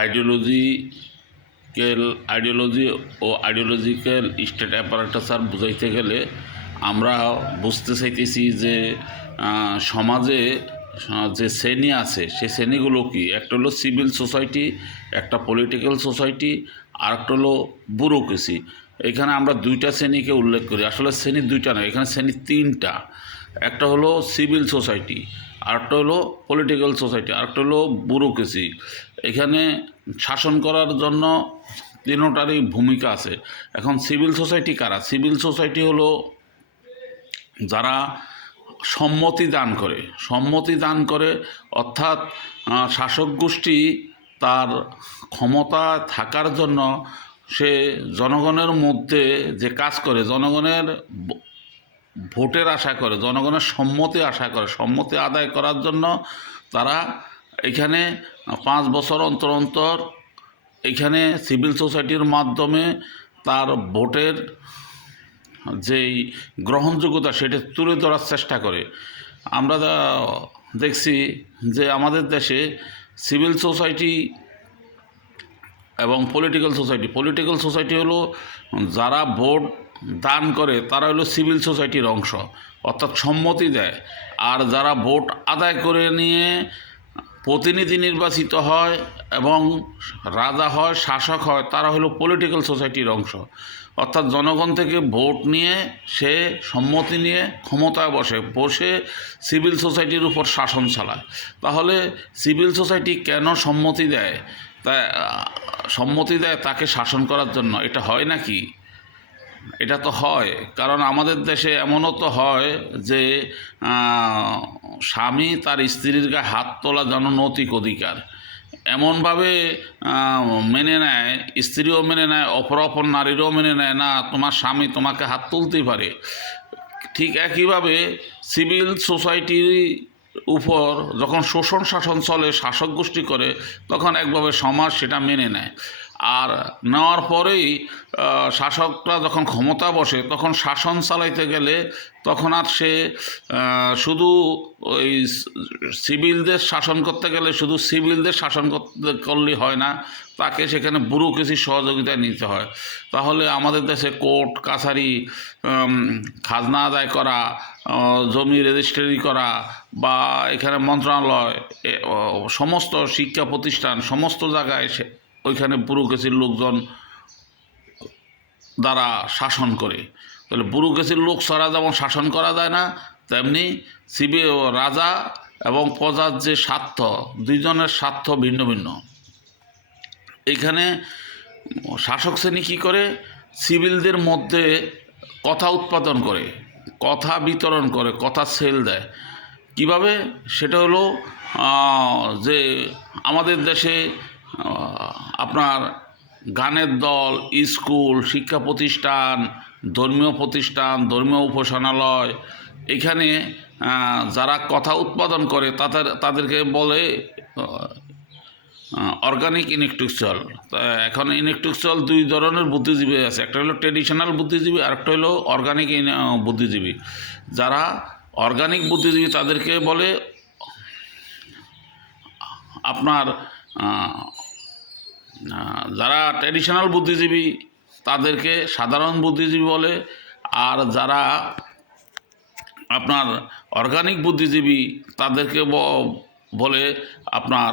Ideological ideology ও ideological state অ্যাপারেটাসার বুঝাইতে গেলে আমরা বুঝতে চাইতেছি যে সমাজে যে শ্রেণি আছে সেই শ্রেণীগুলো কি? একটা হলো সিভিল সোসাইটি একটা পলিটিক্যাল সোসাইটি আর একটা হলো ব্যুরোক্রেসি এখানে আমরা দুইটা শ্রেণীকে উল্লেখ করি। আসলে শ্রেণি দুইটা নয়, এখানে শ্রেণি তিনটা। একটা হলো সিভিল সোসাইটি আরেকটা হলো পলিটিক্যাল সোসাইটি আরেকটা হলো ব্যুরোক্রেসি এখানে শাসন করার জন্য তিনোটারই ভূমিকা আছে। এখন সিভিল সোসাইটি কারা? সিভিল সোসাইটি হলো যারা সম্মতি দান করে। সম্মতি দান করে, অর্থাৎ শাসক গোষ্ঠী তার ক্ষমতা থাকার জন্য সে জনগণের মধ্যে যে কাজ করে, জনগণের ভোটের আশা করে, জনগণের সম্মতি আশা করে, সম্মতি আদায় করার জন্য তারা এখানে পাঁচ বছর অন্তর অন্তর এখানে সিভিল সোসাইটির মাধ্যমে তার ভোটের যেই গ্রহণযোগ্যতা সেটা তুলে ধরার চেষ্টা করে। আমরা দেখছি যে আমাদের দেশে সিভিল সোসাইটি এবং পলিটিক্যাল সোসাইটি পলিটিক্যাল সোসাইটি হলো যারা ভোট দান করে তারা হলো সিভিল সোসাইটির অংশ, অর্থাৎ সম্মতি দেয়। আর যারা ভোট আদায় করে নিয়ে প্রতিনিধি নির্বাচিত হয় এবং রাজা হয়, শাসক হয়, তারা হলো পলিটিক্যাল সোসাইটির অংশ। অর্থাৎ জনগণ থেকে ভোট নিয়ে সে সম্মতি নিয়ে ক্ষমতায় বসে বসে সিভিল সোসাইটির উপর শাসন চালায়। তাহলে সিভিল সোসাইটি কেন সম্মতি দেয়? তা, সম্মতি দেয় তাকে শাসন করার জন্য। এটা হয় নাকি? এটা তো হয়। কারণ আমাদের দেশে এমনও তো হয় যে স্বামী তার স্ত্রীর গায়ে হাত তোলা যেন নৈতিক অধিকার। এমনভাবে মেনে নেয়, স্ত্রীও মেনে নেয় অপর অপর নারীরও মেনে নেয়, না, তোমার স্বামী তোমাকে হাত তুলতেই পারে। ঠিক একইভাবে সিভিল সোসাইটির উপর যখন শোষণ শাসন চলে শাসক গোষ্ঠী করে, তখন একভাবে সমাজ সেটা মেনে নেয়। আর নেওয়ার পরেই শাসকরা যখন ক্ষমতা বসে, তখন শাসন চালাইতে গেলে তখন আর সে শুধু ওই সিভিলদের শাসন করতে গেলে শুধু সিভিলদের শাসন করতে করলেই হয় না, তাকে সেখানে ব্যুরোক্রেসির সহযোগিতা নিতে হয়। তাহলে আমাদের দেশে কোর্ট, কাছারি খাজনা আদায় করা জমি রেজিস্ট্রি করা বা এখানে মন্ত্রণালয় সমস্ত শিক্ষা প্রতিষ্ঠান, সমস্ত জায়গায় ওইখানে ব্যুরোক্রেসির লোকজন দ্বারা শাসন করে। তাহলে ব্যুরোক্রেসির লোক ছাড়া যেমন শাসন করা যায় না, তেমনি সিবি রাজা এবং প্রজার যে স্বার্থ, দুইজনের স্বার্থ ভিন্ন ভিন্ন। এখানে শাসক শ্রেণি কী করে? সিভিলদের মধ্যে কথা উৎপাদন করে, কথা বিতরণ করে, কথা সেল দেয়। কীভাবে? সেটা হলো যে আমাদের দেশে আপনার গানের দল, স্কুল, শিক্ষা প্রতিষ্ঠান, ধর্মীয় প্রতিষ্ঠান, ধর্মীয় উপাসনালয়, এখানে যারা কথা উৎপাদন করে তাদের, তাদেরকে বলে অর্গানিক ইনেকট্রিকচুয়াল এখন ইনেকট্রিকচুয়াল দুই ধরনের বুদ্ধিজীবী আছে, একটা হলো ট্রেডিশনাল বুদ্ধিজীবী আর একটা হলো অর্গানিক বুদ্ধিজীবী। যারা অর্গানিক বুদ্ধিজীবী তাদেরকে বলে, আপনার যারা ট্র্যাডিশনাল বুদ্ধিজীবী, তাদেরকে সাধারণ বুদ্ধিজীবী বলে। আর যারা আপনার অর্গানিক বুদ্ধিজীবী, তাদেরকে বলে আপনার